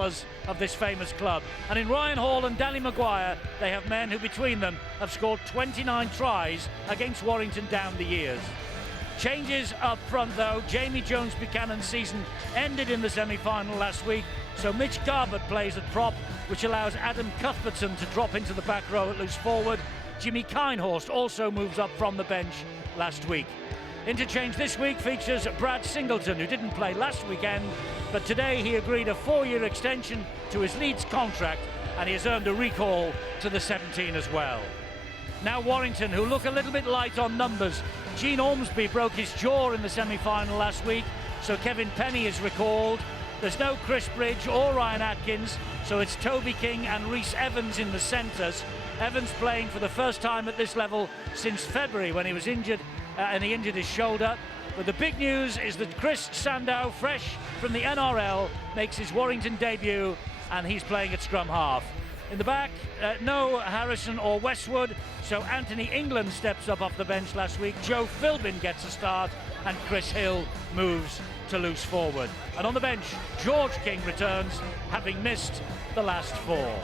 of this famous club. And in Ryan Hall and Danny Maguire, they have men who between them have scored 29 tries against Warrington down the years. Changes up front though. Jamie Jones-Buchanan's season ended in the semi-final last week, so Mitch Garbutt plays at prop, which allows Adam Cuthbertson to drop into the back row at loose forward. Jimmy Kinehorst also moves up from the bench last week. Interchange this week features Brad Singleton, who didn't play last weekend, but today he agreed a 4-year extension to his Leeds contract, and he has earned a recall to the 17 as well. Now Warrington, who look a little bit light on numbers. Gene Ormsby broke his jaw in the semi-final last week, so Kevin Penny is recalled. There's no Chris Bridge or Ryan Atkins, so it's Toby King and Rhys Evans in the centres. Evans playing for the first time at this level since February when he was injured and he injured his shoulder. But the big news is that Chris Sandow, fresh from the NRL, makes his Warrington debut and he's playing at scrum half. In the back, no Harrison or Westwood, so Anthony England steps up off the bench last week. Joe Philbin gets a start and Chris Hill moves to loose forward. And on the bench, George King returns, having missed the last 4.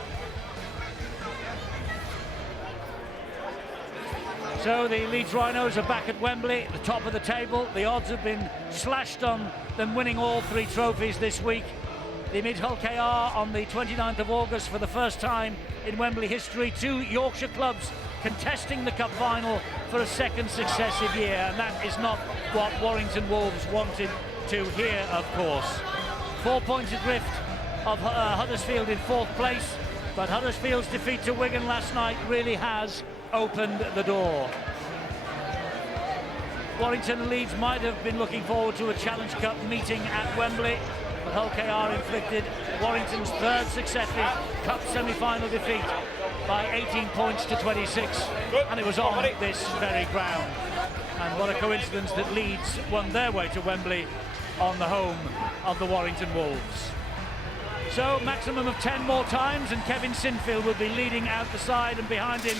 So the Leeds Rhinos are back at Wembley, at the top of the table. The odds have been slashed on them winning all 3 trophies this week. They meet Hull KR on the 29th of August for the first time in Wembley history. 2 Yorkshire clubs contesting the cup final for a second successive year, and that is not what Warrington Wolves wanted to hear, of course. 4 points adrift of Huddersfield in 4th place, but Huddersfield's defeat to Wigan last night really has opened the door. Warrington and Leeds might have been looking forward to a Challenge Cup meeting at Wembley, but Hull KR inflicted Warrington's 3rd successive cup semi-final defeat by 18 points to 26, and it was on this very ground. And what a coincidence that Leeds won their way to Wembley on the home of the Warrington Wolves. So maximum of 10 more times, and Kevin Sinfield will be leading out the side, and behind him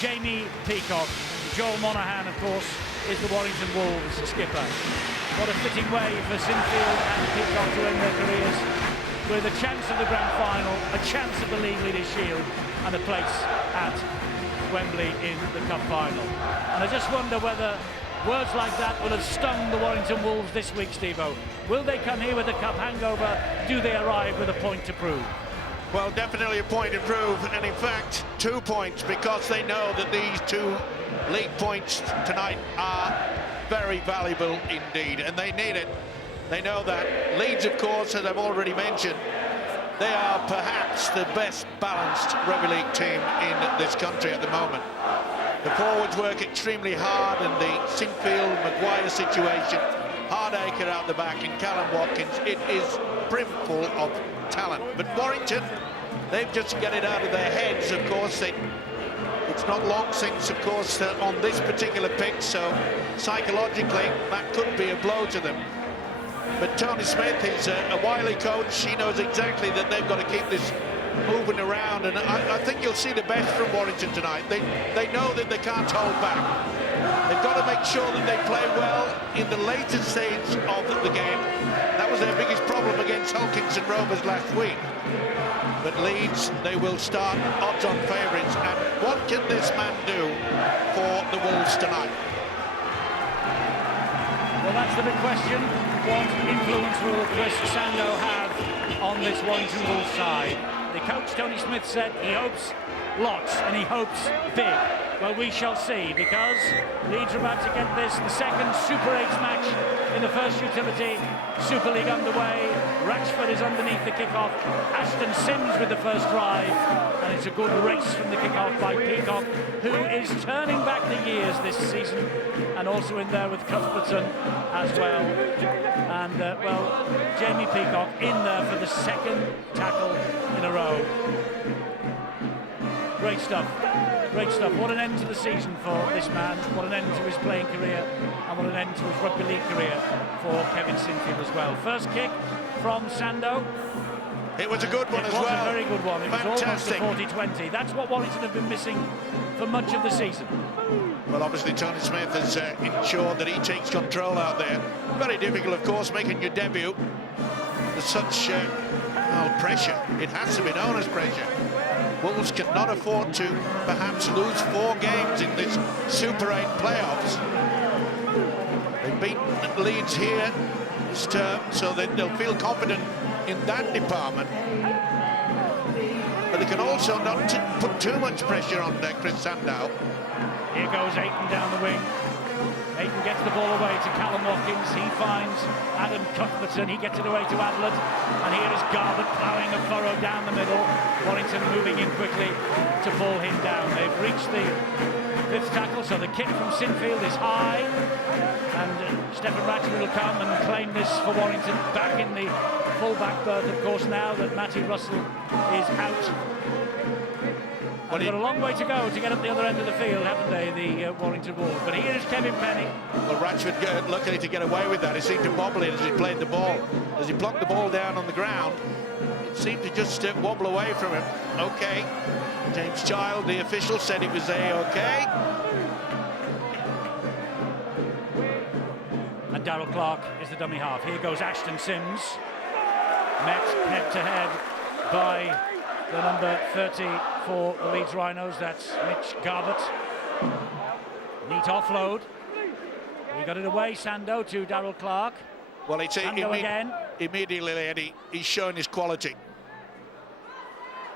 Jamie Peacock. Joel Monaghan, of course, is the Warrington Wolves skipper. What a fitting way for Sinfield and Peacock to end their careers, with a chance of the grand final, a chance of the League Leaders' Shield, and a place at Wembley in the cup final. And I just wonder whether words like that will have stung the Warrington Wolves this week, Steve-O. Will they come here with a cup hangover? Do they arrive with a point to prove? Well, definitely a point to prove, and in fact 2 points, because they know that these 2 league points tonight are very valuable indeed, and they need it. They know that. Leeds, of course, as I've already mentioned, they are perhaps the best balanced rugby league team in this country at the moment. The forwards work extremely hard, and the Sinfield-Maguire situation, Hardacre out the back and Callum Watkins, it is brimful of talent. But Warrington, they've just got it out of their heads, of course. It's not long since, of course, on this particular pitch, so psychologically that could be a blow to them. But Tony Smith is a wily coach. He knows exactly that they've got to keep this moving around, and I think you'll see the best from Warrington tonight. They know that they can't hold back. They've got to make sure that they play well in the later stage of the game. That was their biggest problem against Hulkinson Rovers last week. But Leeds, they will start odds-on favourites. And what can this man do for the Wolves tonight? Well, that's the big question. What influence will Chris Sandow have on this Warrington Wolves side? The coach, Tony Smith, said he hopes lots and he hopes big. Well, we shall see, because Leeds are about to get this, the second Super 8 match in the first utility Super League underway. Ratchford is underneath the kickoff. Ashton Sims with the first drive, and it's a good race from the kickoff by Peacock, who is turning back the years this season, and also in there with Cuthbertson as well. And, well, Jamie Peacock in there for the 2nd tackle in a row. Great stuff. Great stuff. What an end to the season for this man. What an end to his playing career, and what an end to his rugby league career for Kevin Sinfield as well. First kick from Sandow. It was a good one as well. It was a very good one. It Fantastic. was almost a 40-20. That's what Warrington have been missing for much of the season. Well, obviously Tony Smith has ensured that he takes control out there. Very difficult, of course, making your debut. There's such Well, pressure. It has to be known as pressure. Wolves cannot afford to perhaps lose 4 games in this Super 8 playoffs. They've beaten Leeds here this term, so that they'll feel confident in that department. But they can also not put too much pressure on Chris Sandow. Here goes Ayton down the wing. Ayton gets the ball away to Callum Watkins. He finds Adam Cuthbertson. He gets it away to Adlet. And here is Garbutt ploughing a furrow down the middle. Warrington moving in quickly to pull him down. They've reached the 5th tackle, so the kick from Sinfield is high. And Stephen Ratchford will come and claim this for Warrington, back in the full-back berth, of course, now that Matty Russell is out. Well, they've got a long way to go to get up the other end of the field, haven't they, the Warrington Wolves? But here is Kevin Penny. Well, Ratchford luckily to get away with that. He seemed to wobble it as he played the ball. As he plucked the ball down on the ground, it seemed to just wobble away from him. OK. James Child, the official, said it was A-OK. And Darrell Clark is the dummy half. Here goes Ashton Sims. Met head-to-head by the number 30 for the Leeds Rhinos. That's Mitch Garbutt. Neat offload. He got it away, Sandow, to Darrell Clark. Well, it's again. Immediately, Eddie, he's showing his quality.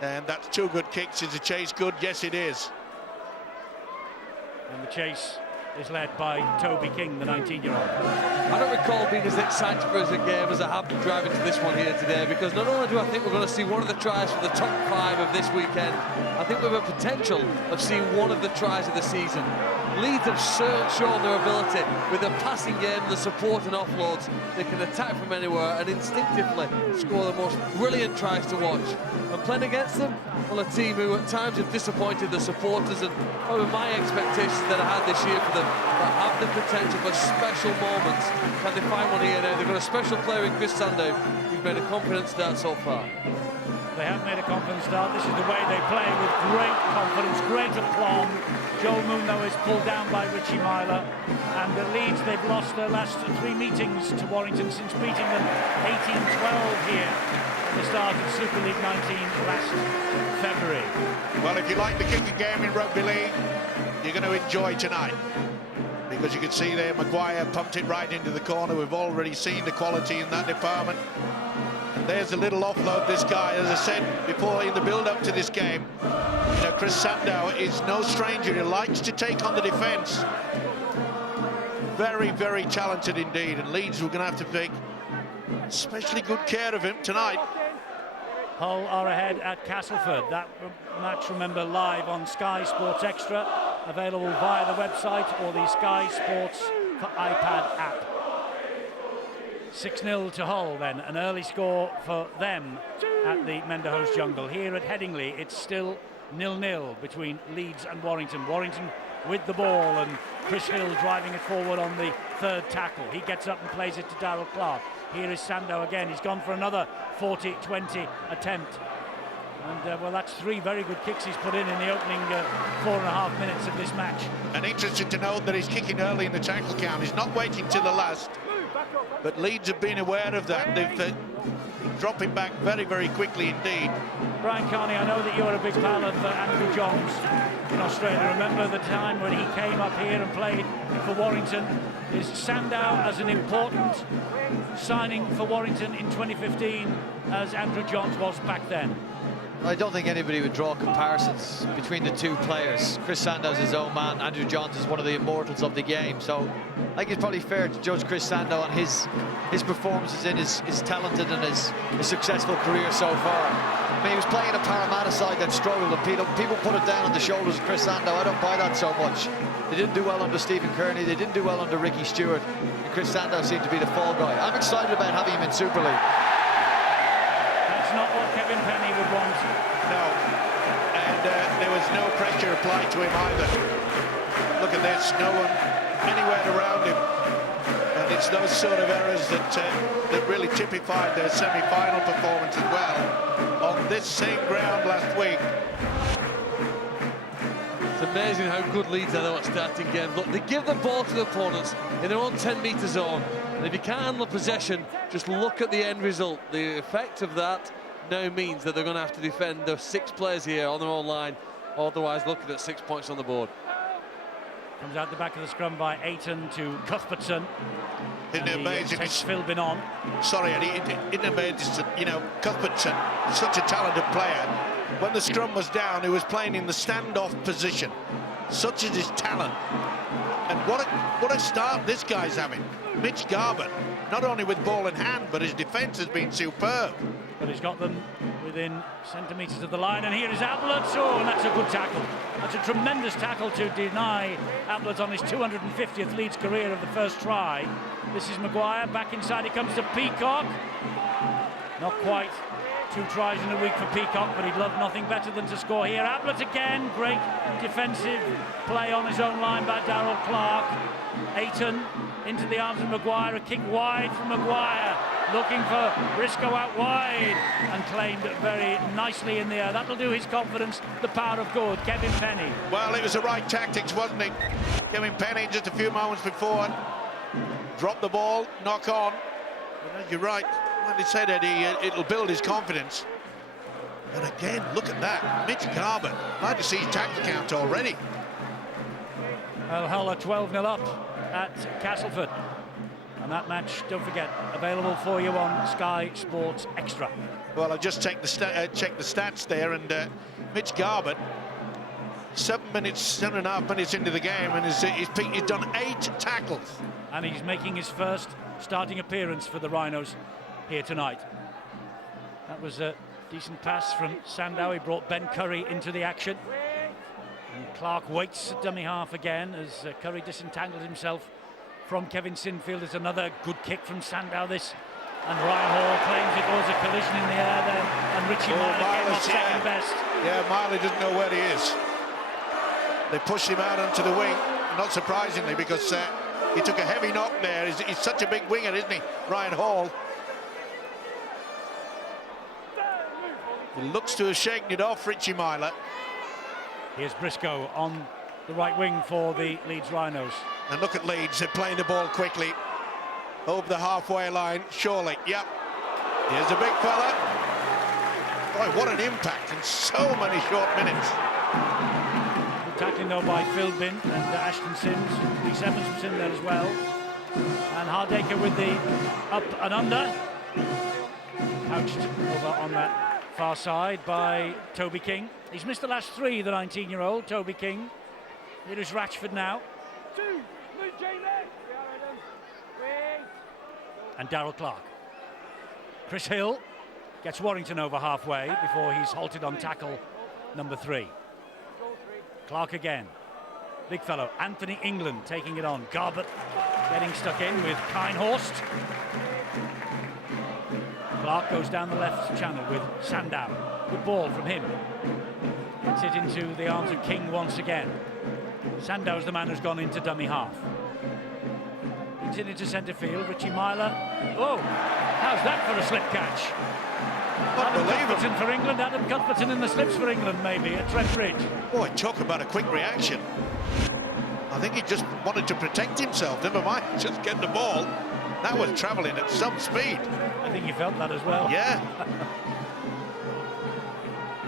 And that's 2 good kicks. Is the chase good? Yes, it is. And the chase is led by Toby King, the 19-year-old. I don't recall being as excited for us a game as I have been driving to this one here today, because not only do I think we're going to see one of the tries for the top 5 of this weekend, I think we have a potential of seeing one of the tries of the season. Leeds have shown their ability with the passing game, the support and offloads. They can attack from anywhere and instinctively score the most brilliant tries to watch. And playing against them, well, a team who at times have disappointed the supporters, and over my expectations that I had this year for them, that have the potential for special moments. Can they find one here now? They've got a special player in Chris Sandow, who's made a confident start so far. They have made a confident start. This is the way they play, with great confidence, great aplomb. Joel Moon, though, is pulled down by Richie Myler. And the Leeds, they've lost their last 3 meetings to Warrington since beating them 18-12 here at the start of Super League 19 last February. Well, if you like the kicking game in rugby league, you're going to enjoy tonight. Because you can see there, Maguire pumped it right into the corner. We've already seen the quality in that department. And there's a little offload. This guy, as I said before, in the build-up to this game, you know, Chris Sandow is no stranger. He likes to take on the defence. Very, very talented indeed. And Leeds were going to have to take especially good care of him tonight. Hull are ahead at Castleford. That match, remember, live on Sky Sports Extra, available via the website or the Sky Sports for iPad app. 6-0 to Hull then, an early score for them at the Menderhose Jungle. Here at Headingley, it's still 0-0 between Leeds and Warrington. Warrington with the ball, and Chris Hill driving it forward on the 3rd tackle. He gets up and plays it to Darrell Clark. Here is Sandow again. He's gone for another 40-20 attempt. And, well, that's 3 very good kicks he's put in the opening 4.5 minutes of this match. And interesting to note that he's kicking early in the tackle count. He's not waiting till the last. But Leeds have been aware of that. They've been dropping back very, very quickly indeed. Brian Carney, I know that you're a big fan of Andrew Johns in Australia. Remember the time when he came up here and played for Warrington? Is Sandow as an important signing for Warrington in 2015 as Andrew Johns was back then? I don't think anybody would draw comparisons between the 2 players. Chris Sandow's his own man. Andrew Johns is one of the immortals of the game. So I think it's probably fair to judge Chris Sandow on his performances in his talented and his successful career so far. I mean, he was playing a Parramatta side that struggled, and people put it down on the shoulders of Chris Sandow. I don't buy that so much. They didn't do well under Stephen Kearney. They didn't do well under Ricky Stewart. And Chris Sandow seemed to be the fall guy. I'm excited about having him in Super League. That's not what Kevin Penny would want. No, and there was no pressure applied to him either. Look at this, no one anywhere around him. And it's those sort of errors that really typified their semi-final performance as well on this same ground last week. It's amazing how good Leeds are though at starting games. Look, they give the ball to the opponents in their own 10-metre zone. And if you can't handle possession, just look at the end result. The effect of that now means that they're going to have to defend the 6 players here on their own line, otherwise looking at 6 points on the board. Comes out the back of the scrum by Ayton to Cuthbertson. Isn't it amazing? Takes Philbin on. Sorry, Eddie, isn't it amazing? You know, Cuthbertson, such a talented player. When the scrum was down, he was playing in the standoff position. Such is his talent. And what a start this guy's having. Mitch Garbutt, not only with ball in hand, but his defence has been superb. But he's got them within centimetres of the line, and here is Ablett. Oh, and that's a good tackle. That's a tremendous tackle to deny Ablett on his 250th Leeds career of the first try. This is Maguire, back inside, he comes to Peacock. Not quite 2 tries in a week for Peacock, but he'd love nothing better than to score here. Ablett again, great defensive play on his own line by Darrell Clark. Ayton into the arms of Maguire, a kick wide from Maguire, looking for Briscoe out wide, and claimed very nicely in the air. That'll do his confidence the power of good. Kevin Penny. Well, it was the right tactics, wasn't it? Kevin Penny, just a few moments before, dropped the ball, knock on. But you're right, like they said, Eddie, it'll build his confidence. And again, look at that. Mitch Garbutt, glad to see his tackle count already. Well, Hull are 12-0 up at Castleford. And that match, don't forget, available for you on Sky Sports Extra. Well, I've just checked the stats there, and Mitch Garbutt, 7.5 minutes into the game, and he's done 8 tackles. And he's making his first starting appearance for the Rhinos here tonight. That was a decent pass from Sandow. He brought Ben Curry into the action. And Clark waits at dummy half again as Curry disentangles himself from Kevin Sinfield. There's another good kick from Sandow, this. And Ryan Hall claims it was a collision in the air there. And Richie Miley came off second best. Yeah, Miley doesn't know where he is. They pushed him out onto the wing, not surprisingly, because he took a heavy knock there. He's such a big winger, isn't he, Ryan Hall? He looks to have shaken it off, Richie Myler. Here's Briscoe on the right wing for the Leeds Rhinos. And look at Leeds, they're playing the ball quickly. Over the halfway line, surely, yep. Here's a big fella. Boy, what an impact in so many short minutes. Good tackling though by Philbin and Ashton Sims. Reece Evans was in there as well. And Hardaker with the up and under. Couched over on that far side by Toby King. He's missed the last 3, the 19-year-old, Toby King. Here is Ratchford now. And Darrell Clark. Chris Hill gets Warrington over halfway before he's halted on tackle number 3. Clark again. Big fellow, Anthony England taking it on. Garbutt getting stuck in with Kinehorst. Clark goes down the left channel with Sandow. Good ball from him. Gets it into the arms of King once again. Sandow's the man who's gone into dummy half. Into centre field, Richie Myler. Oh, how's that for a slip catch? Adam Cuthbertson for England, Adam Cuthbertson in the slips for England, maybe, at Trent Bridge. Boy, talk about a quick reaction. I think he just wanted to protect himself, never mind just get the ball. That was travelling at some speed. I think he felt that as well. Yeah.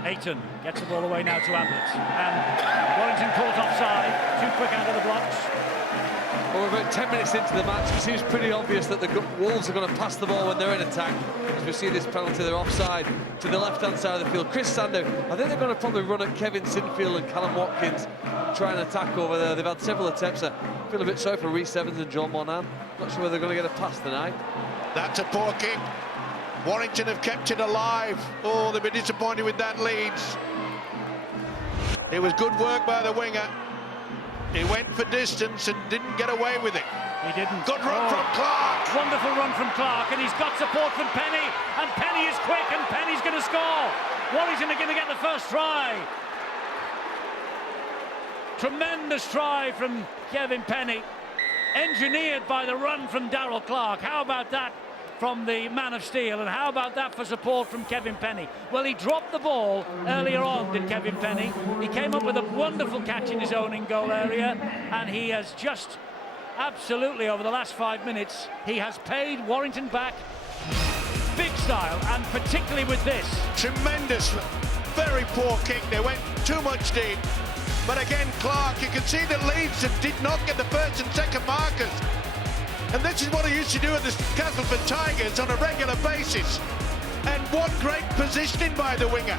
Ayton gets the ball away now to Ablett. And Warrington caught offside, too quick out of the blocks. Well, we're about 10 minutes into the match. It seems pretty obvious that the Wolves are going to pass the ball when they're in attack. As we see this penalty, they're offside to the left-hand side of the field. Chris Sandow, I think they're going to probably run at Kevin Sinfield and Callum Watkins, try and attack over there. They've had several attempts. I feel a bit sorry for Reece Evans and John Monan. Not sure whether they're going to get a pass tonight. That's a poor kick. Warrington have kept it alive. Oh, they've been disappointed with that Leeds. It was good work by the winger. He went for distance and didn't get away with it. He didn't. Good run from Clark. Wonderful run from Clark, and he's got support from Penny, and Penny is quick, and Penny's going to score. Warrington are going to get the first try. Tremendous try from Kevin Penny, engineered by the run from Darrell Clark. How about that from the man of steel, and how about that for support from Kevin Penny? Well, he dropped the ball earlier on, did Kevin Penny. He came up with a wonderful catch in his own in-goal area, and he has just absolutely, over the last 5 minutes, he has paid Warrington back. big style, and particularly with this. Tremendous, very poor kick. They went too much deep. But again, Clark, you can see that Leeds did not get the first and second markers. And this is what he used to do at the Castleford Tigers on a regular basis. And what great positioning by the winger.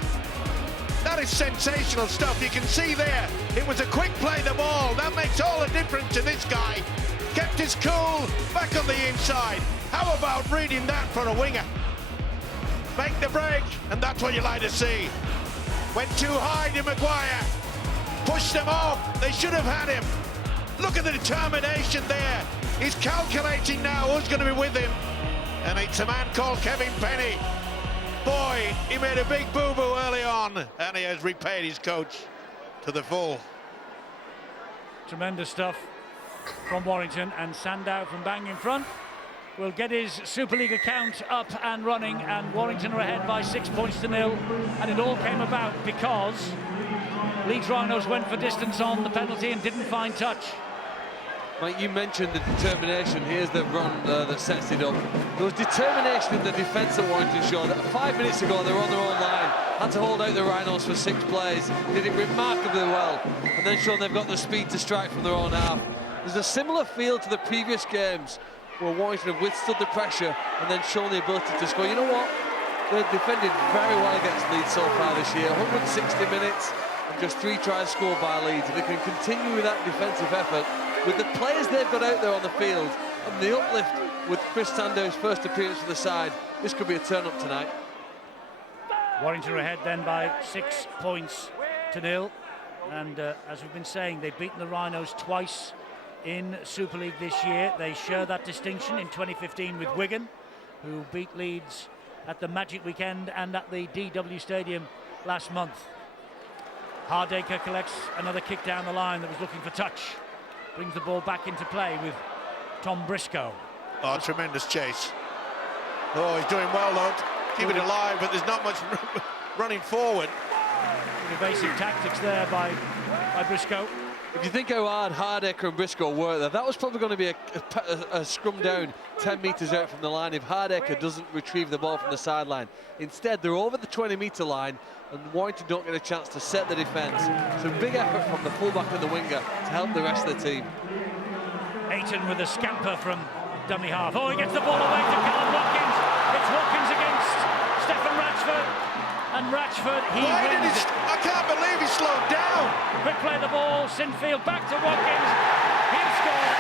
That is sensational stuff. You can see there, it was a quick play the ball. That makes all the difference to this guy. Kept his cool, back on the inside. How about reading that for a winger? Make the break, and that's what you like to see. Went too high to Maguire. Pushed them off. They should have had him. Look at the determination there. He's calculating now who's going to be with him. And it's a man called Kevin Penny. Boy, he made a big boo-boo early on, and he has repaid his coach to the full. Tremendous stuff from Warrington, and Sandow from bang in front will get his Super League account up and running, and Warrington are ahead by 6 points to 0, and it all came about because Leeds Rhinos went for distance on the penalty and didn't find touch. Mike, you mentioned the determination. Here's the run that sets it up. There was determination in the defence at Warrington showed. 5 minutes ago, they were on their own line, had to hold out the Rhinos for 6 plays, did it remarkably well, and then shown they've got the speed to strike from their own half. There's a similar feel to the previous games where Warrington have withstood the pressure and then shown the ability to score. You know what? They've defended very well against Leeds so far this year. 160 minutes and just 3 tries scored by Leeds. If they can continue with that defensive effort, with the players they've got out there on the field and the uplift with Chris Sandow's first appearance for the side, this could be a turn-up tonight. Warrington are ahead then by 6 points to 0, and as we've been saying, they've beaten the Rhinos twice in Super League this year. They share that distinction in 2015 with Wigan, who beat Leeds at the Magic Weekend and at the DW Stadium last month. Hardaker collects another kick down the line that was looking for touch. Brings the ball back into play with Tom Briscoe. Oh, tremendous chase. Oh, he's doing well though. Keep it alive, but there's not much running forward. Evasive tactics there by Briscoe. If you think how hard Hardaker and Briscoe were there, that was probably going to be a scrum down 10 metres out from the line if Hardaker doesn't retrieve the ball from the sideline. Instead, they're over the 20-metre line, and Warrington don't get a chance to set the defence. So big effort from the fullback and the winger to help the rest of the team. Ayton with a scamper from dummy half. Oh, he gets the ball away to Callum Watkins. It's Watkins against Stefan Ratchford. And Ratchford, he wins it. I can't believe he slowed down. Quick play the ball, Sinfield back to Watkins. He'll score.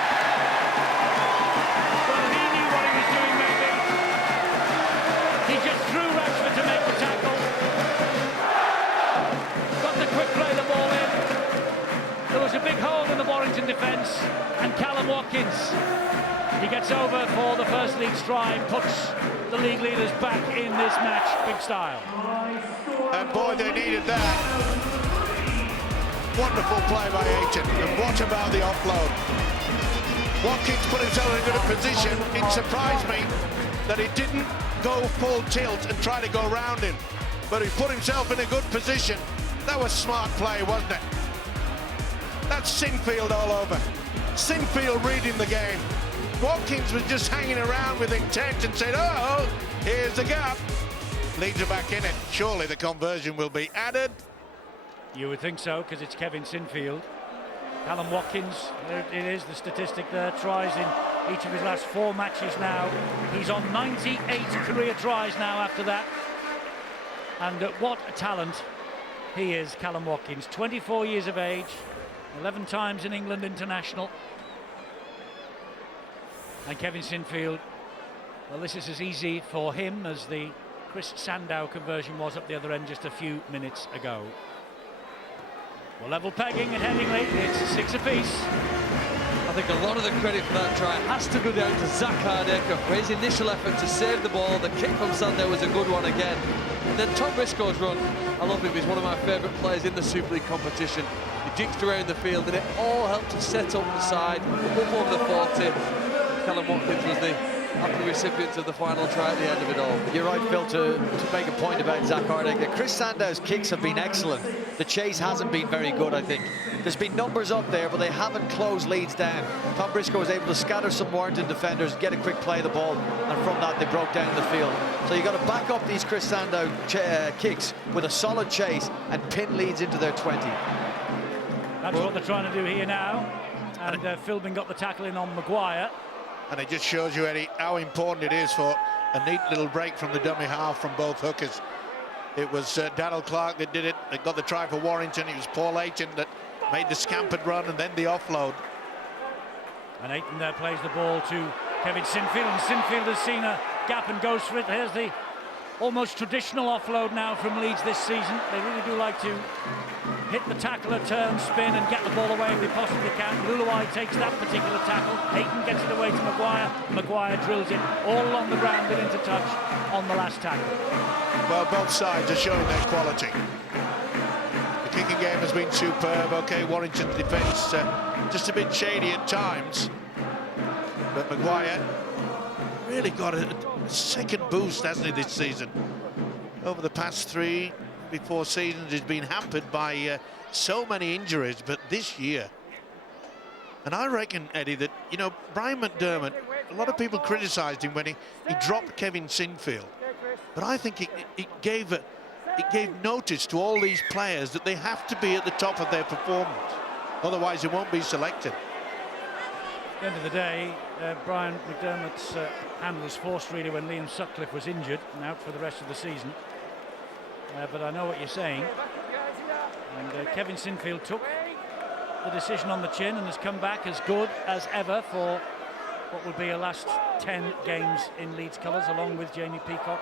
Well, he knew what he was doing, maybe. He just threw Ratchford to make the tackle. Got the quick play the ball in. There was a big hole in the Warrington defence, and Callum Watkins, he gets over for the first league stride, puts the league leaders back in this match, big style. And boy, they needed that. Wonderful play by Ayton. And what about the offload? Watkins put himself in a good position. It surprised me that he didn't go full tilt and try to go round him. But he put himself in a good position. That was smart play, wasn't it? That's Sinfield all over. Sinfield reading the game. Watkins was just hanging around with intent and said, oh, here's the gap. Leeds are back in it. Surely the conversion will be added. You would think so, because it's Kevin Sinfield. Callum Watkins, there it is, the statistic there, tries in each of his last 4 matches now. He's on 98 career tries now after that. And what a talent he is, Callum Watkins. 24 years of age, 11 times in England international. And Kevin Sinfield, well, this is as easy for him as the Chris Sandow conversion was up the other end just a few minutes ago. Well, level pegging at Headingley, it's 6 apiece. I think a lot of the credit for that try has to go down to Zach Hardaker for his initial effort to save the ball. The kick from Sandow was a good one again. And then Tom Briscoe's run, I love him, he's one of my favourite players in the Super League competition. He jigged around the field and it all helped to set up the side, up over the 40. Callum Watkins was the happy recipients of the final try at the end of it all. You're right, Phil, to make a point about Zach Hardegger. Chris Sandow's kicks have been excellent. The chase hasn't been very good, I think. There's been numbers up there, but they haven't closed Leeds down. Tom Briscoe was able to scatter some Warrington defenders, get a quick play of the ball, and from that they broke down the field. So you've got to back up these Chris Sandow kicks with a solid chase and pin Leeds into their 20. That's what they're trying to do here now. And Philbin got the tackle in on Maguire. And it just shows you, Eddie, how important it is for a neat little break from the dummy half from both hookers. It was Darrell Clark that did it, that got the try for Warrington. It was Paul Aiton that made the scampered run and then the offload. And Aiton there plays the ball to Kevin Sinfield, and Sinfield has seen a gap and goes for it. Here's the almost traditional offload now from Leeds this season. They really do like to hit the tackler, turn, spin and get the ball away if they possibly can. Luluai takes that particular tackle. Aiton gets it away to Maguire. Maguire drills it all along the ground but into touch on the last tackle. Well, both sides are showing their quality. The kicking game has been superb. OK, Warrington's defence just a bit shady at times. But Maguire really got a second boost, hasn't he, this season? Over the past 3-4 seasons, he's been hampered by so many injuries, but this year. And I reckon, Eddie, that, you know, Brian McDermott, a lot of people criticised him when he dropped Kevin Sinfield. But I think it gave notice to all these players that they have to be at the top of their performance. Otherwise, they won't be selected. At the end of the day, Brian McDermott's hand was forced really when Liam Sutcliffe was injured and out for the rest of the season. But I know what you're saying. And Kevin Sinfield took the decision on the chin and has come back as good as ever for what will be a last 10 games in Leeds colours, along with Jamie Peacock.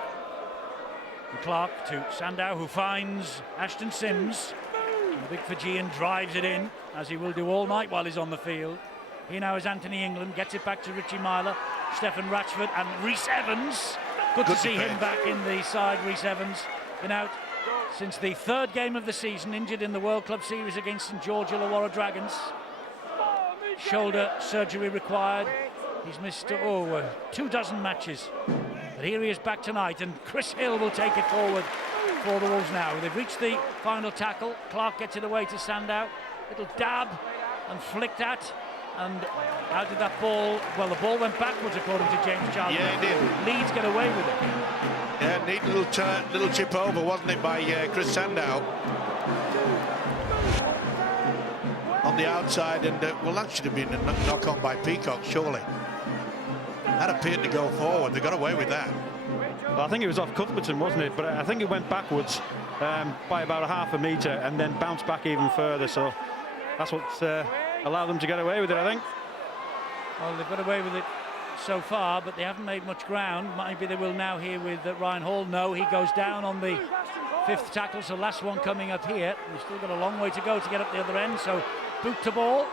And Clark to Sandow, who finds Ashton Sims. And the big Fijian drives it in, as he will do all night while he's on the field. Here now is Anthony England, gets it back to Richie Myler, Stefan Ratchford and Rhys Evans. Good to see him back in the side. Rhys Evans been out since the third game of the season, injured in the World Club Series against St George Illawarra Dragons. Shoulder surgery required. He's missed 24 matches. But here he is back tonight, and Chris Hill will take it forward for the Wolves now. They've reached the final tackle. Clark gets it away to Sandow. Little dab and flicked at. And how did that ball? Well, the ball went backwards according to James Charlton. Yeah, it did. Leeds get away with it. Yeah, neat little chip over, wasn't it, by Chris Sandow on the outside, and well, that should have been a knock on by Peacock, surely. That appeared to go forward. They got away with that. Well, I think it was off Cuthbertson, wasn't it? But I think it went backwards by about a half a metre and then bounced back even further. So that's what allowed them to get away with it, I think. Well, they've got away with it so far, but they haven't made much ground. Maybe they will now here with Ryan Hall. No, he goes down on the fifth tackle, so last one coming up here. They've still got a long way to go to get up the other end, so boot to ball.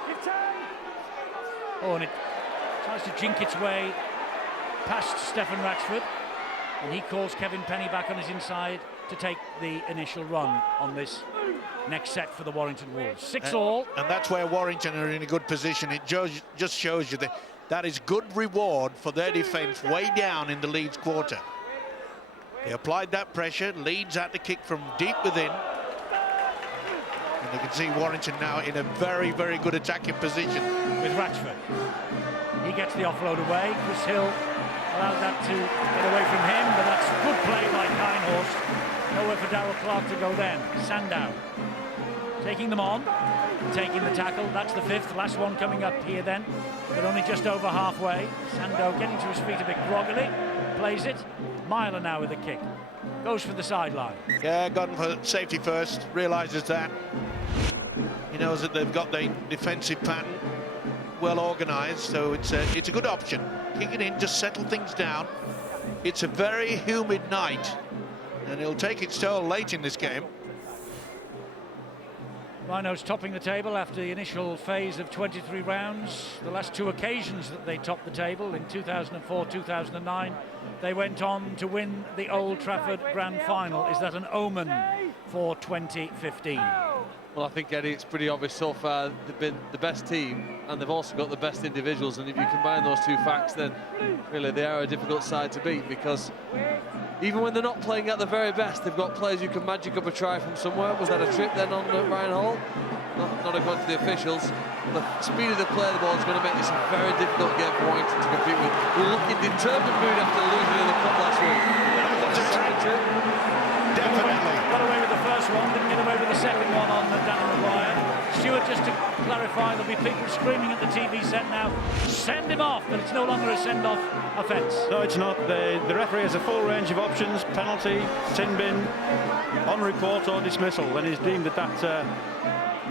Oh, and it tries to jink its way past Stefan Ratchford, and he calls Kevin Penny back on his inside to take the initial run on this next set for the Warrington Wolves. 6-all. And that's where Warrington are in a good position. It just shows you that is good reward for their defence way down in the Leeds quarter. They applied that pressure. Leeds had to kick from deep within. And you can see Warrington now in a very, very good attacking position. With Ratchford. He gets the offload away. Chris Hill allowed that to get away from him, but that's good play by Kinehorst. Nowhere for Darrell Clark to go then. Sandow taking them on, taking the tackle. That's the fifth. Last one coming up here then. They're only just over halfway. Sandow getting to his feet a bit groggily. Plays it. Myler now with the kick. Goes for the sideline. Yeah, gone for safety first. Realises that. He knows that they've got the defensive pattern well organised, so it's a good option. Kick it in, just settle things down. It's a very humid night, and it'll take its toll late in this game. Rhinos topping the table after the initial phase of 23 rounds. The last two occasions that they topped the table, in 2004, 2009, they went on to win the Old Trafford Grand Final. Is that an omen for 2015? Well, I think, Eddie, it's pretty obvious so far they've been the best team and they've also got the best individuals, and if you combine those two facts, then really they are a difficult side to beat, because even when they're not playing at the very best, they've got players who can magic up a try from somewhere. Was that a trip then on Ryan Hall? Not according to the officials. The speed of the play of the ball is going to make this a very difficult game for Warrington to compete with. We're looking determined mood after losing in the cup last week. Definitely. Got away with the first one, didn't get away with the second one on Danny Maguire. Stewart, just to clarify, there'll be people screaming at the TV set now, send him off, but it's no longer a send-off offence. No, it's not. The referee has a full range of options: penalty, sin bin, on report or dismissal, and he's deemed that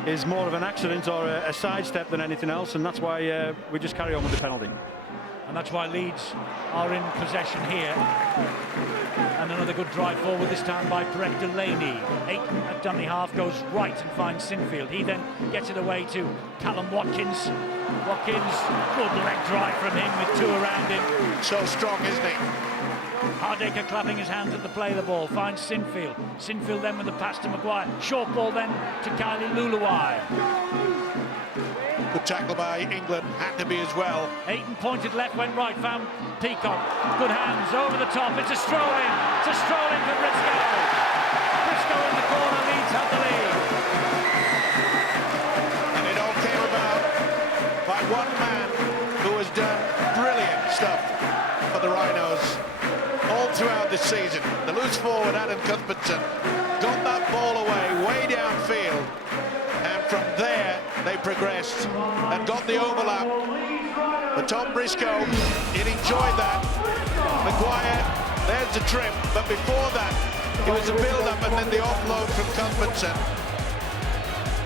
is more of an accident or a sidestep than anything else, and that's why we just carry on with the penalty. And that's why Leeds are in possession here. And another good drive forward, this time by Brett Delaney. Aiton at dummy half goes right and finds Sinfield. He then gets it away to Callum Watkins. Watkins, good leg drive from him with two around him. So strong, isn't he? Hardaker clapping his hands at the play of the ball, finds Sinfield. Sinfield then with the pass to Maguire. Short ball then to Kylie Luluai. Good tackle by England, had to be as well. Aiton pointed left, went right, found Peacock. Good hands, over the top, it's a stroll-in. It's a stroll-in for Briscoe. Briscoe in the corner, Leeds have the lead. And it all came about by one man who has done brilliant stuff for the Rhinos all throughout this season. The loose forward, Adam Cuthbertson, got that ball away, way downfield. And from there, they progressed and got the overlap. But Tom Briscoe, he'd enjoyed that. Maguire, there's the trip. But before that, it was a build-up and then the offload from Cuthbertson.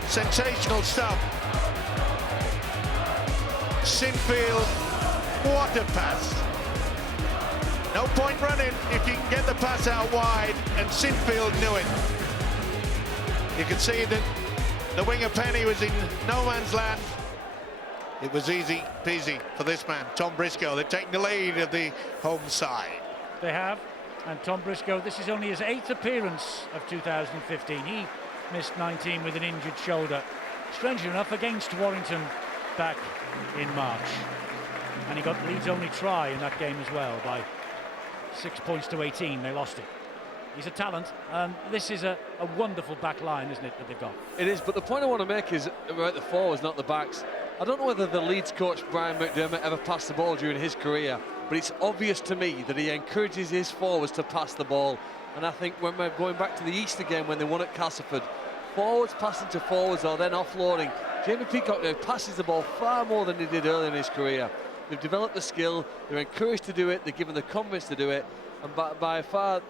Sensational stuff. Sinfield, what a pass. No point running if you can get the pass out wide, and Sinfield knew it. You can see that the winger Penny was in no man's land. It was easy peasy for this man, Tom Briscoe. They're taking the lead of the home side. They have, and Tom Briscoe, this is only his 8th appearance of 2015. He missed 19 with an injured shoulder. Strangely enough, against Warrington back in March. And he got Leeds' only try in that game as well, by 6 points to 18. They lost it. He's a talent, and this is a wonderful back line, isn't it, that they've got? It is, but the point I want to make is about the forwards, not the backs. I don't know whether the Leeds coach, Brian McDermott, ever passed the ball during his career, but it's obvious to me that he encourages his forwards to pass the ball. And I think when we're going back to the Easter game when they won at Castleford, forwards passing to forwards or then offloading, Jamie Peacock now passes the ball far more than he did earlier in his career. They've developed the skill, they're encouraged to do it, they're given the confidence to do it, and by far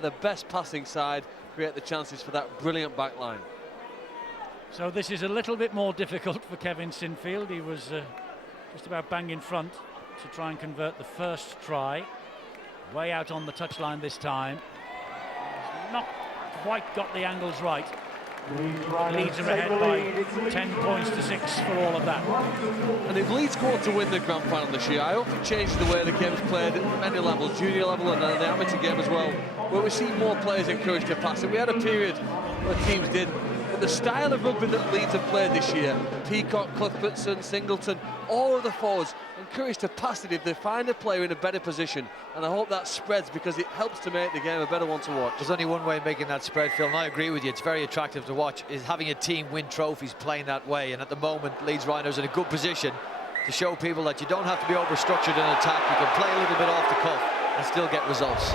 the best passing side create the chances for that brilliant back line. So this is a little bit more difficult for Kevin Sinfield. He was just about bang in front to try and convert the first try. Way out on the touchline this time. He's not quite got the angles right. Leeds are ahead by 10 points to 6 for all of that. And if Leeds go on to win the grand final this year, I hope it changes the way the game is played at many levels, junior level and the amateur game as well, where we see more players encouraged to pass. And we had a period where teams did. But the style of rugby that Leeds have played this year, Peacock, Cuthbertson, Singleton, all of the forwards encouraged to pass it if they find a player in a better position. And I hope that spreads because it helps to make the game a better one to watch. There's only one way of making that spread, Phil, and I agree with you. It's very attractive to watch, is having a team win trophies playing that way. And at the moment, Leeds Rhinos in a good position to show people that you don't have to be over-structured in attack. You can play a little bit off the cuff and still get results.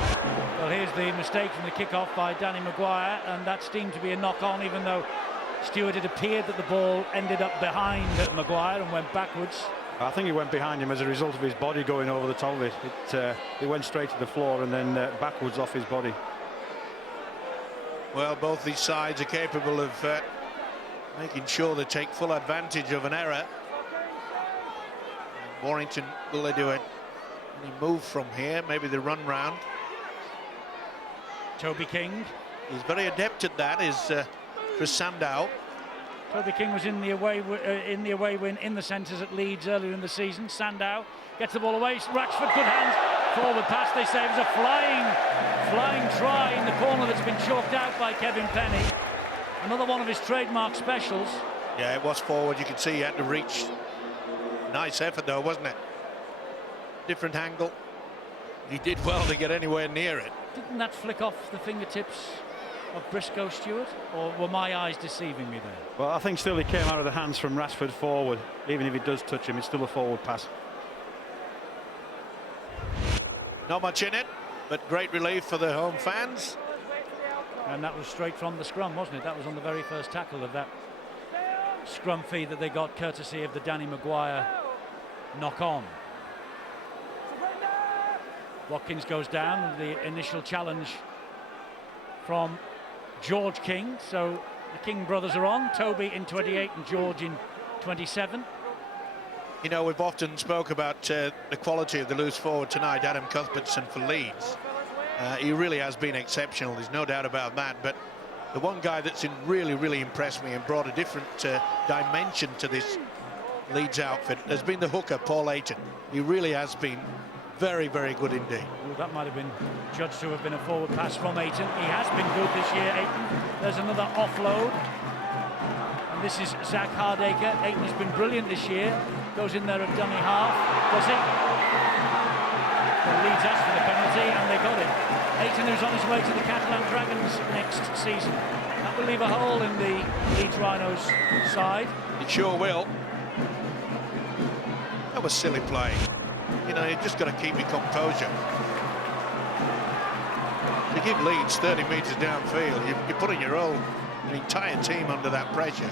Well, here's the mistake from the kick-off by Danny Maguire, and that's deemed to be a knock-on, even though Stewart, it appeared that the ball ended up behind Maguire and went backwards. I think he went behind him as a result of his body going over the top of it. It went straight to the floor and then backwards off his body. Well, both these sides are capable of making sure they take full advantage of an error. Warrington, will they do it? Any move from here? Maybe the run round. Toby King. He's very adept at that, is Chris Sandow. Toby King was in the away win in the centres at Leeds earlier in the season. Sandow gets the ball away. Ratchford, good hands. Forward pass, they say. It was a flying try in the corner that's been chalked out by Kevin Penny. Another one of his trademark specials. Yeah, it was forward. You could see he had to reach. Nice effort, though, wasn't it? Different angle. He did well to get anywhere near it. Didn't that flick off the fingertips of Briscoe Stewart, or were my eyes deceiving me there? Well, I think still he came out of the hands from Rashford forward. Even if he does touch him, it's still a forward pass. Not much in it, but great relief for the home fans. And that was straight from the scrum, wasn't it? That was on the very first tackle of that scrum feed that they got courtesy of the Danny Maguire knock on. Watkins goes down, the initial challenge from George King. So the King brothers are on, Toby in 28 and George in 27. You know, we've often spoke about the quality of the loose forward tonight, Adam Cuthbertson for Leeds. He really has been exceptional, there's no doubt about that. But the one guy that's really impressed me and brought a different dimension to this Leeds outfit has been the hooker, Paul Ayton. He really has been very good indeed. Well, that might have been judged to have been a forward pass from Ayton. He has been good this year, Ayton. There's another offload. And this is Zach Hardacre. Ayton has been brilliant this year. Goes in there at dummy half. Does it? The Leeds asked for the penalty and they got it. Ayton, who's on his way to the Catalan Dragons next season. That will leave a hole in the Leeds Rhinos side. It sure will. That was silly play. You know, you just got to keep your composure. You give Leeds 30 metres downfield, you're putting your entire team under that pressure.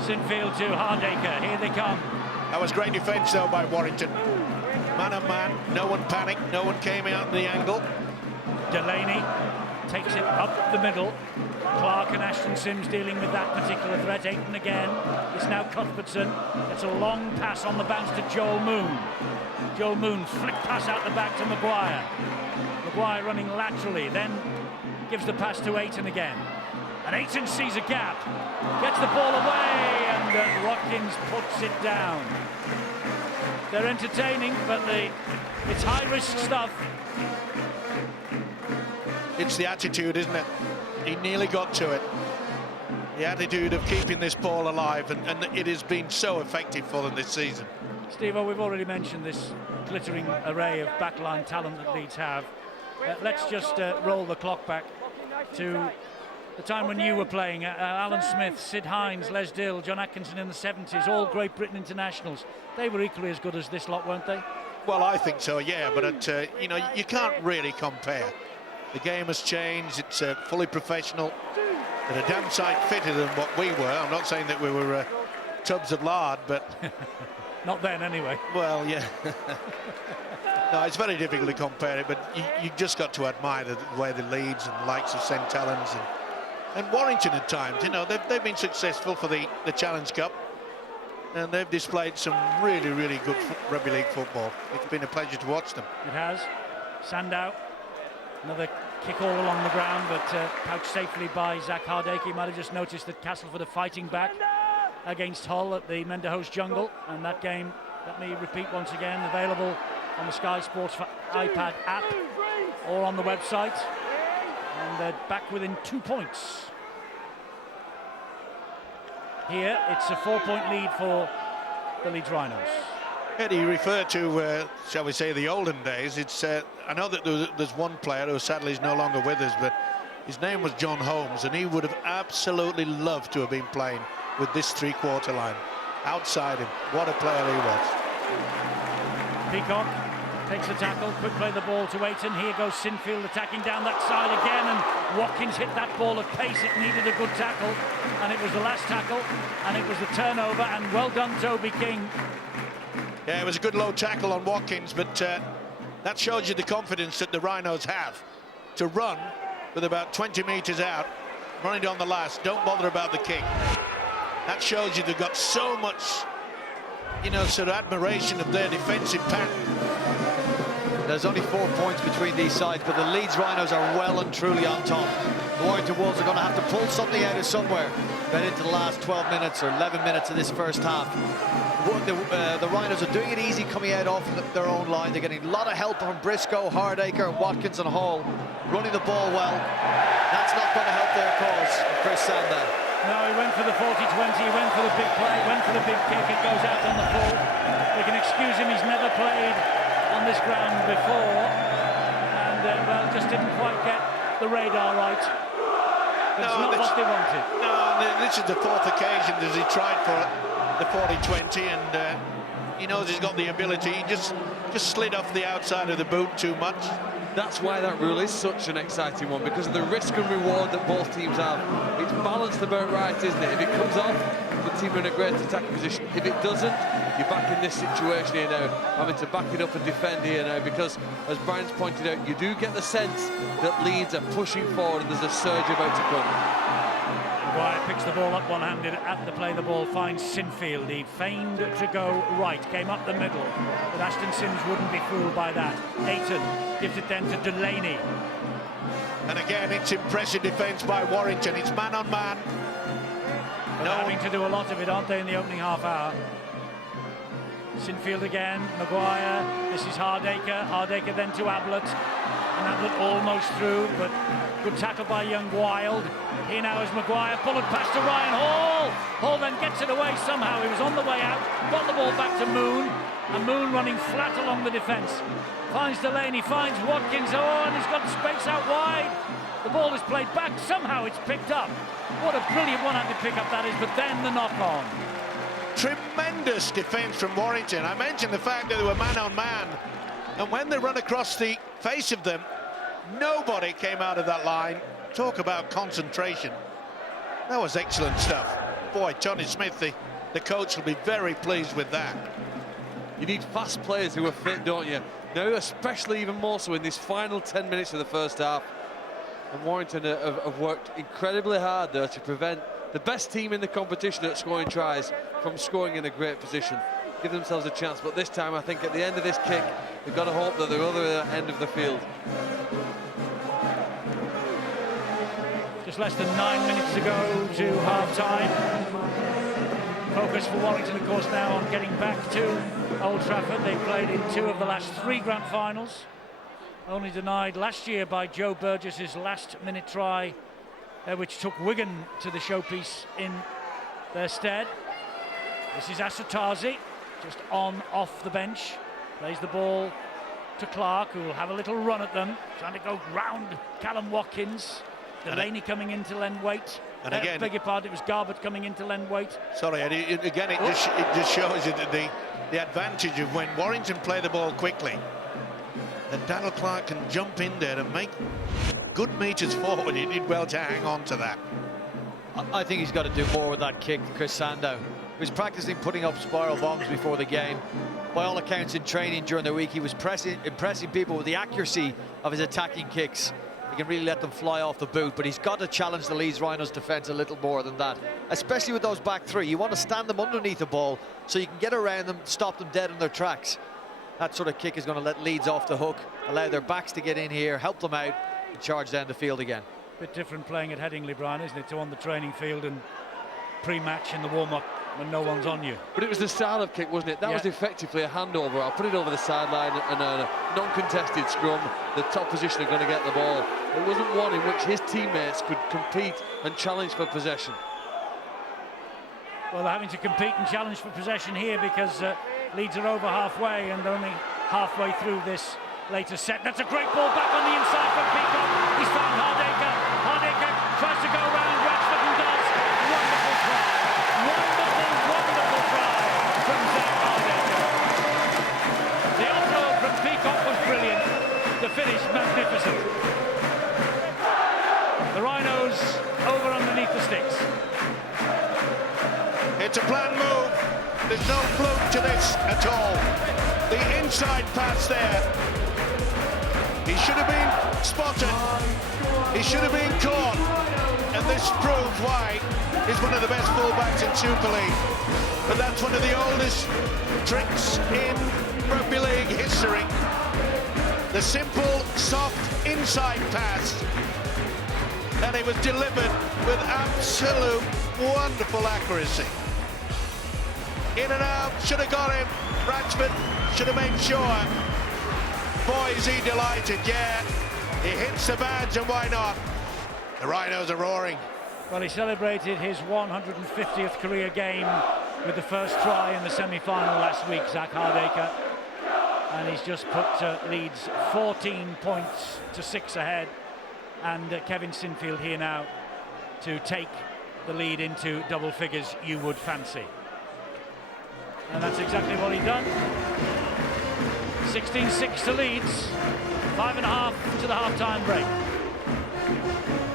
Sinfield to Hardacre, here they come. That was great defence though by Warrington. Man on man, no one panicked, no one came out in the angle. Delaney takes it up the middle. Clark and Ashton Sims dealing with that particular threat. Ayton again. It's now Cuthbertson. It's a long pass on the bounce to Joel Moon. Joel Moon flick pass out the back to Maguire. Maguire running laterally, then gives the pass to Ayton again. And Ayton sees a gap, gets the ball away, and Watkins puts it down. They're entertaining, but it's high-risk stuff. It's the attitude, isn't it? He nearly got to it. The attitude of keeping this ball alive, and it has been so effective for them this season. Steve-O, we've already mentioned this glittering array of backline talent that Leeds have. Let's just roll the clock back to the time when you were playing. Alan Smith, Sid Hines, Les Dill, John Atkinson in the 70s, all Great Britain internationals. They were equally as good as this lot, weren't they? Well, I think so, yeah, but you know, you can't really compare. The game has changed, it's fully professional. They're a damn sight fitter than what we were. I'm not saying that we were tubs of lard, but... Not then, anyway. Well, yeah. No, it's very difficult to compare it, but you just got to admire the way the Leeds and the likes of St Helens and Warrington at times, you know, they've been successful for the Challenge Cup, and they've displayed some really good rugby league football. It's been a pleasure to watch them. It has. Sandow, another kick all along the ground, but pouched safely by Zach Hardacre. You might have just noticed that Castleford are fighting back against Hull at the Menderhouse Jungle, and that game, let me repeat once again, available on the Sky Sports iPad app or on the website, and they're back within 2 points. Here it's a 4-point lead for the Leeds Rhinos. Eddie referred to, shall we say, the olden days. It's I know that there's one player who sadly is no longer with us, but his name was John Holmes, and he would have absolutely loved to have been playing with this three-quarter line. Outside him, what a player he was. Peacock takes the tackle, quick play the ball to Ayton. Here goes Sinfield attacking down that side again, and Watkins hit that ball at pace. It needed a good tackle, and it was the last tackle, and it was the turnover, and well done, Toby King. Yeah, it was a good low tackle on Watkins, but that shows you the confidence that the Rhinos have to run with about 20 metres out, running on the last, don't bother about the kick. That shows you they've got so much, you know, sort of admiration of their defensive pattern. There's only 4 points between these sides, but the Leeds Rhinos are well and truly on top. The Warrington Wolves are going to have to pull something out of somewhere. Get into the last 12 minutes or 11 minutes of this first half. The Rhinos are doing it easy coming out off their own line. They're getting a lot of help from Briscoe, Hardacre, Watkins and Hall, running the ball well. That's not going to help their cause. Chris Chris Sandow. No, he went for the 40-20, he went for the big play, went for the big kick, it goes out on the full. We can excuse him, he's never played on this ground before, and well, just didn't quite get the radar right. But it's not what they wanted. No, this is the fourth occasion that he tried for the 40-20, and he knows he's got the ability. He just slid off the outside of the boot too much. That's why that rule is such an exciting one, because of the risk and reward that both teams have. It's balanced about right, isn't it? If it comes off, the team are in a great attacking position. If it doesn't, you're back in this situation here now, having to back it up and defend here now, because, as Brian's pointed out, you do get the sense that Leeds are pushing forward and there's a surge about to come. Maguire picks the ball up one-handed at the play. The ball finds Sinfield. He feigned to go right, came up the middle, but Ashton Sims wouldn't be fooled by that. Ayton gives it then to Delaney. And again, it's impressive defence by Warrington. It's man-on-man. They're having to do a lot of it, aren't they, in the opening half hour? Sinfield again, Maguire, this is Hardaker. Hardaker then to Ablett. And Ablett almost through, but good tackle by young Wild. Here now is Maguire, pulling past to Ryan Hall. Hall then gets it away somehow. He was on the way out, got the ball back to Moon, and Moon running flat along the defence. Finds Delaney, finds Watkins, and he's got space out wide. The ball is played back, somehow it's picked up. What a brilliant one-handed pick-up that is, but then the knock-on. Tremendous defence from Warrington. I mentioned the fact that they were man-on-man, and when they run across the face of them, nobody came out of that line. Talk about concentration. That was excellent stuff. Boy, Johnny Smith, the coach, will be very pleased with that. You need fast players who are fit, don't you? Now, especially even more so in this final 10 minutes of the first half. And Warrington have worked incredibly hard there to prevent the best team in the competition at scoring tries from scoring in a great position. Give themselves a chance, but this time I think at the end of this kick, they've got to hope that they're other end of the field. Just less than 9 minutes to go to half-time. Focus for Warrington, of course, now on getting back to Old Trafford. They played in 2 of the last 3 grand finals. Only denied last year by Joe Burgess's last-minute try, which took Wigan to the showpiece in their stead. This is Asatazi, just off the bench. Plays the ball to Clark, who will have a little run at them, trying to go round Callum Watkins. Delaney coming into lend weight. And again, beg your pardon, it was Garbutt coming into lend weight. Sorry, Eddie, again, it just shows you that the advantage of when Warrington play the ball quickly, that Daniel Clark can jump in there and make good meters forward. He did well to hang on to that. I think he's got to do more with that kick, Chris Sandow. He was practicing putting up spiral bombs before the game. By all accounts, in training during the week, he was impressing people with the accuracy of his attacking kicks. He can really let them fly off the boot, but he's got to challenge the Leeds Rhinos defence a little more than that, especially with those back 3. You want to stand them underneath the ball so you can get around them, stop them dead in their tracks. That sort of kick is going to let Leeds off the hook, allow their backs to get in here, help them out, and charge down the field again. Bit different playing at Headingley, Brian, isn't it, to on the training field and pre-match in the warm-up when no one's on you. But it was the style of kick, wasn't it? That was effectively a handover. I'll put it over the sideline and a non-contested scrum. The top position are going to get the ball. It wasn't one in which his teammates could compete and challenge for possession. Well, they're having to compete and challenge for possession here because Leeds are over halfway and they're only halfway through this latest set. That's a great ball back on the inside from Peacock. He's found Hardaker. Hardaker tries to go around. Ratchford and does. Wonderful try. Wonderful try from Zach Hardaker. The offload from Peacock was brilliant. The finish magnificent. The Rhinos over underneath the sticks. It's a planned move. There's no fluke to this at all. The inside pass there. He should have been spotted. He should have been caught. And this proves why he's one of the best fullbacks in Super League. But that's one of the oldest tricks in rugby league history. The simple, soft inside pass. And it was delivered with absolute wonderful accuracy. In and out, should have got him. Ratchford should have made sure. Boy, is he delighted, yeah. He hits the badge, and why not? The Rhinos are roaring. Well, he celebrated his 150th career game with the first try in the semi-final last week, Zach Hardacre. And he's just put Leeds 14 points to 6 ahead. And Kevin Sinfield here now to take the lead into double figures, you would fancy. And that's exactly what he done. 16-6 to Leeds, 5.5 to the half-time break.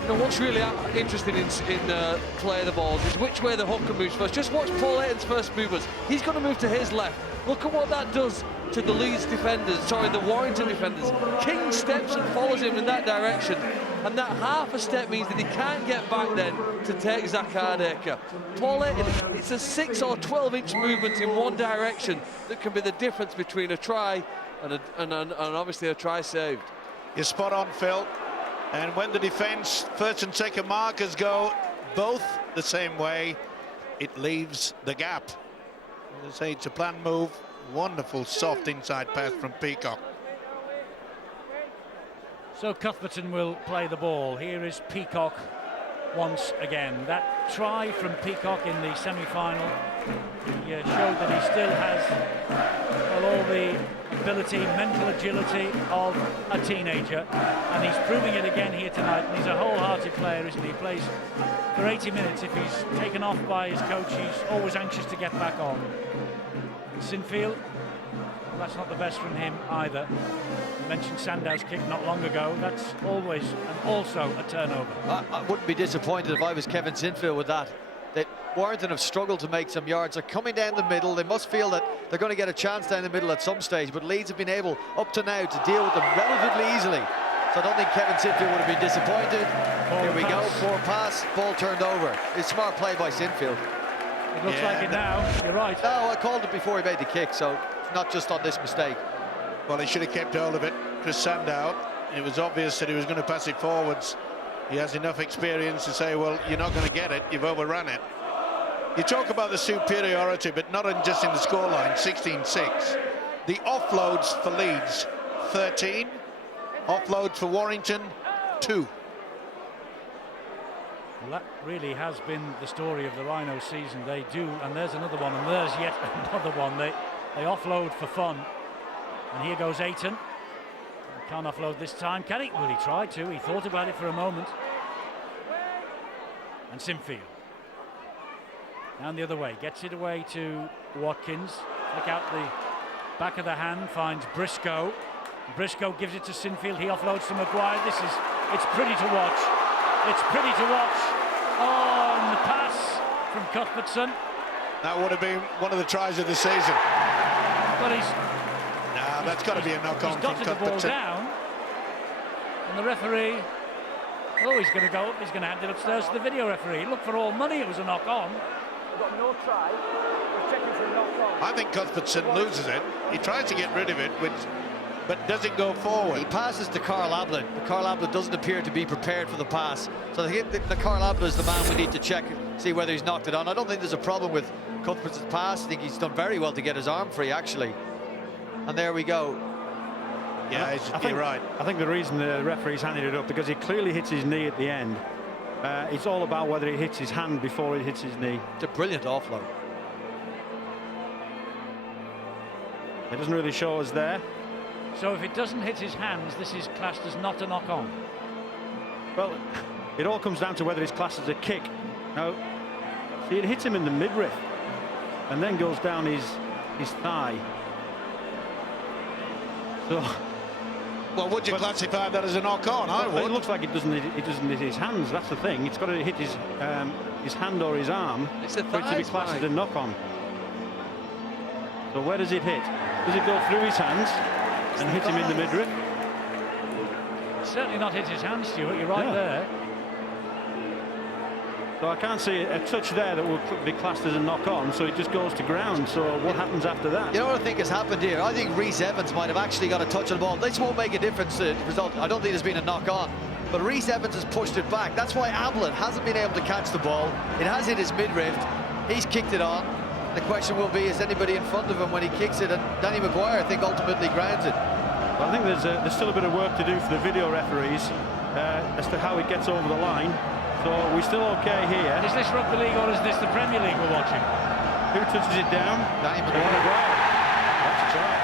You know, what's really interesting in play of the balls is which way the hooker moves first. Just watch Paul Ayton's first movements. He's going to move to his left. Look at what that does to the Leeds defenders, sorry, the Warrington defenders. King steps and follows him in that direction. And that half a step means that he can't get back then to take Zach Hardacre. Paul Ayton, it's a 6 or 12-inch movement in one direction that can be the difference between a try and obviously a try saved. You're spot on, Phil. And when the defence, first and second markers go both the same way, it leaves the gap. As I say, it's a planned move. Wonderful soft inside pass from Peacock. So Cuthbertson will play the ball. Here is Peacock once again. That try from Peacock in the semi-final showed that he still has all the ability, mental agility of a teenager, and he's proving it again here tonight. And he's a wholehearted player, isn't he? He plays for 80 minutes. If he's taken off by his coach, he's always anxious to get back on. Sinfield, well, that's not the best from him either. You mentioned Sandow's kick not long ago. That's always and also a turnover. I wouldn't be disappointed if I was Kevin Sinfield with that. Warrington have struggled to make some yards. They're coming down the middle. They must feel that they're going to get a chance down the middle at some stage, but Leeds have been able up to now to deal with them relatively easily. So I don't think Kevin Sinfield would have been disappointed. Here we go, poor pass, ball turned over. It's smart play by Sinfield. It looks like it now. You're right. No, I called it before he made the kick, so not just on this mistake. Well, he should have kept hold of it. Chris Sandow, it was obvious that he was going to pass it forwards. He has enough experience to say, well, you're not going to get it, you've overrun it. You talk about the superiority, but not just in the scoreline, 16-6. The offloads for Leeds, 13. Offloads for Warrington, 2. Well, that really has been the story of the Rhino season. They do, and there's another one, and there's yet another one. They offload for fun. And here goes Ayton. He can't offload this time, can he? Well, he tried to. He thought about it for a moment. And Sinfield. Down the other way, gets it away to Watkins. Flick out the back of the hand, finds Briscoe. Briscoe gives it to Sinfield. He offloads to Maguire. It's pretty to watch. It's pretty to watch. Oh, and the pass from Cuthbertson. That would have been one of the tries of the season. But that's got to be a knock-on from Cuthbertson. He's got the ball down. And the referee, he's going to go up. He's going to hand it upstairs to the video referee. Look, for all money, it was a knock-on. We've got no try. We're checking for a knock-on. I think Cuthbertson loses it. He tries to get rid of it, but doesn't go forward. He passes to Carl Ablett. Carl Ablett doesn't appear to be prepared for the pass. So I think the Carl Ablett is the man we need to check, see whether he's knocked it on. I don't think there's a problem with Cuthbertson's pass. I think he's done very well to get his arm free, actually. And there we go. Yeah, you're right. I think the reason the referee's handed it up, because he clearly hits his knee at the end. It's all about whether it hits his hand before it hits his knee. It's a brilliant offload. It doesn't really show us there. So if it doesn't hit his hands, this is classed as not a knock-on. Well, it all comes down to whether it's classed as a kick. Now, see, it hits him in the midriff and then goes down his thigh. So, well, would you classify that as a knock-on? I would. It looks like it doesn't hit his hands. That's the thing. It's got to hit his hand or his arm for it to be classed as a knock-on. So where does it hit? Does it go through his hands and hit him in the midriff? Certainly not hit his hand, Stuart. You're right there. So I can't see a touch there that will be classed as a knock-on, so it just goes to ground. So what happens after that? You know what I think has happened here? I think Rhys Evans might have actually got a touch on the ball. This won't make a difference to the result. I don't think there's been a knock-on. But Rhys Evans has pushed it back. That's why Ablett hasn't been able to catch the ball. It has hit his midriff. He's kicked it on. The question will be, is anybody in front of him when he kicks it? And Danny Maguire, I think, ultimately grounds it. Well, I think there's still a bit of work to do for the video referees as to how it gets over the line. So we're still okay here. Is this rugby league or is this the Premier League we're watching? Who touches it down? Danny Maguire. That's a try.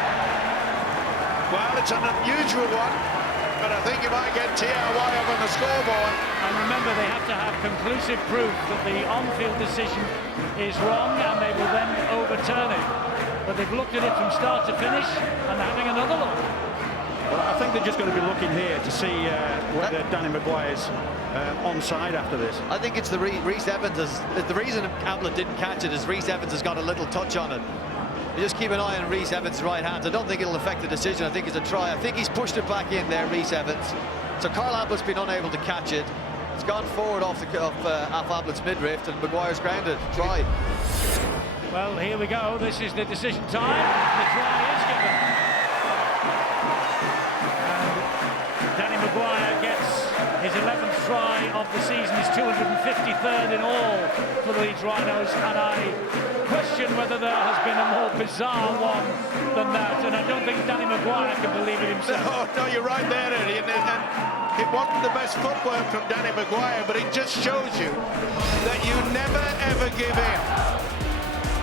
Well, it's an unusual one, but I think you might get TRY up on the scoreboard. And remember, they have to have conclusive proof that the on-field decision is wrong, and they will then overturn it. But they've looked at it from start to finish, and they're having another look. Well, I think they're just going to be looking here to see whether Danny Maguire's onside after this. I think it's the Rhys Evans. The reason Ablett didn't catch it is Rhys Evans has got a little touch on it. You just keep an eye on Rhys Evans' right hand. I don't think it'll affect the decision. I think it's a try. I think he's pushed it back in there, Rhys Evans. So Carl Ablett's been unable to catch it. It's gone forward off Ablett's midriff, and Maguire's grounded. Try. Well, here we go. This is the decision time. The try is given. And Danny Maguire gets his 11th try of the season, his 253rd in all for the Leeds Rhinos, and I question whether there has been a more bizarre one than that, and I don't think Danny Maguire can believe it himself. No, you're right there, Eddie. And it wasn't the best footwork from Danny Maguire, but it just shows you that you never ever give in.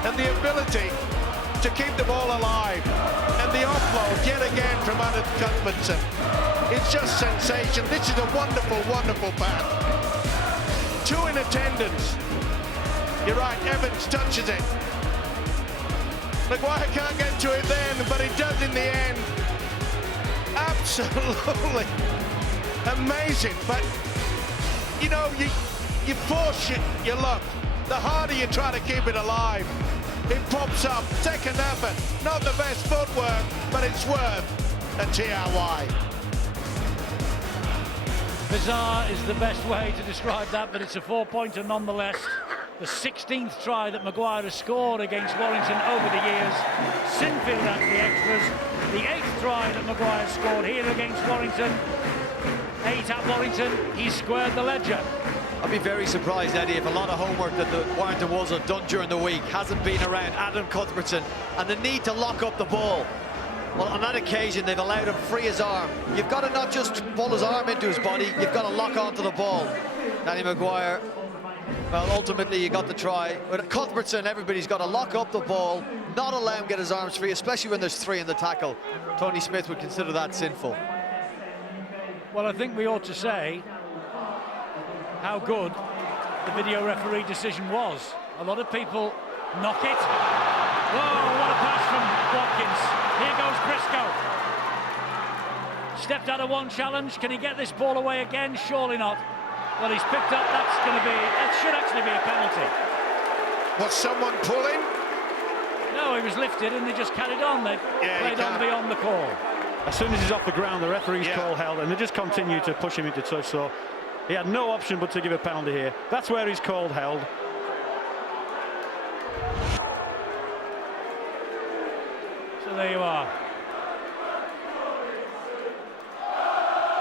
And the ability to keep the ball alive, and the offload yet again from Adam Cuthbertson. It's just sensation. This is a wonderful, wonderful pass. 2 in attendance. You're right, Evans touches it. Maguire can't get to it then, but he does in the end. Absolutely amazing. But, you know, you force your luck. The harder you try to keep it alive, it pops up. Second effort, not the best footwork, but it's worth a TRY. Bizarre is the best way to describe that, but it's a 4-pointer nonetheless. The 16th try that Maguire has scored against Warrington over the years. Sinfield at the extras. The 8th try that Maguire scored here against Warrington. 8 at Warrington. He squared the ledger. I'd be very surprised, Eddie, if a lot of homework that the Warrington Wolves have done during the week hasn't been around Adam Cuthbertson and the need to lock up the ball. Well, on that occasion, they've allowed him free his arm. You've got to not just pull his arm into his body, you've got to lock onto the ball. Danny Maguire, well, ultimately you got the try. But Cuthbertson, everybody's got to lock up the ball, not allow him to get his arms free, especially when there's 3 in the tackle. Tony Smith would consider that sinful. Well, I think we ought to say how good the video referee decision was. A lot of people knock it. Whoa, what a pass from Watkins. Here goes Briscoe. Stepped out of one challenge. Can he get this ball away again? Surely not. Well, he's picked up. That should actually be a penalty. Was someone pulling? No, he was lifted and they just carried on. They played on beyond the call. As soon as he's off the ground, the referee's call held, and they just continue to push him into touch. So he had no option but to give a penalty here. That's where he's called held. So there you are.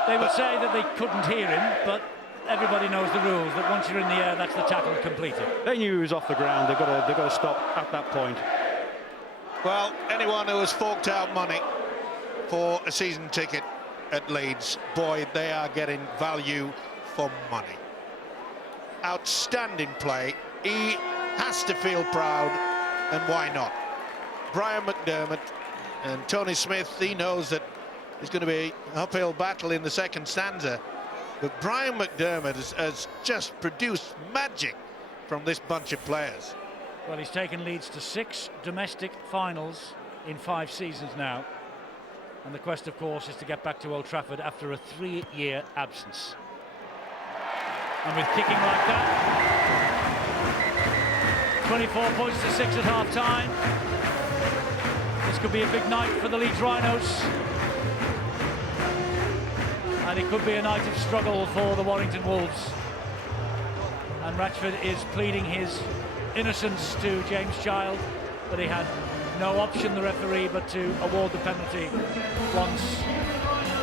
They would say that they couldn't hear him, but everybody knows the rules, that once you're in the air, that's the tackle completed. They knew he was off the ground. They've got to stop at that point. Well, anyone who has forked out money for a season ticket at Leeds, boy, they are getting value for money. Outstanding play. He has to feel proud, and why not? Brian McDermott and Tony Smith, he knows that it's going to be an uphill battle in the second stanza, but Brian McDermott has just produced magic from this bunch of players. Well, he's taken Leeds to 6 domestic finals in 5 seasons now, and the quest, of course, is to get back to Old Trafford after a 3-year absence. And with kicking like that, 24 points to 6 at half-time. This could be a big night for the Leeds Rhinos. And it could be a night of struggle for the Warrington Wolves. And Ratchford is pleading his innocence to James Child, but he had no option, the referee, but to award the penalty once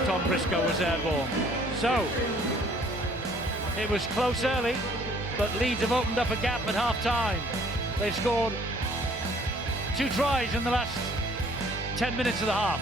Tom Briscoe was airborne. So, it was close early, but Leeds have opened up a gap at half-time. They've scored 2 tries in the last 10 minutes of the half.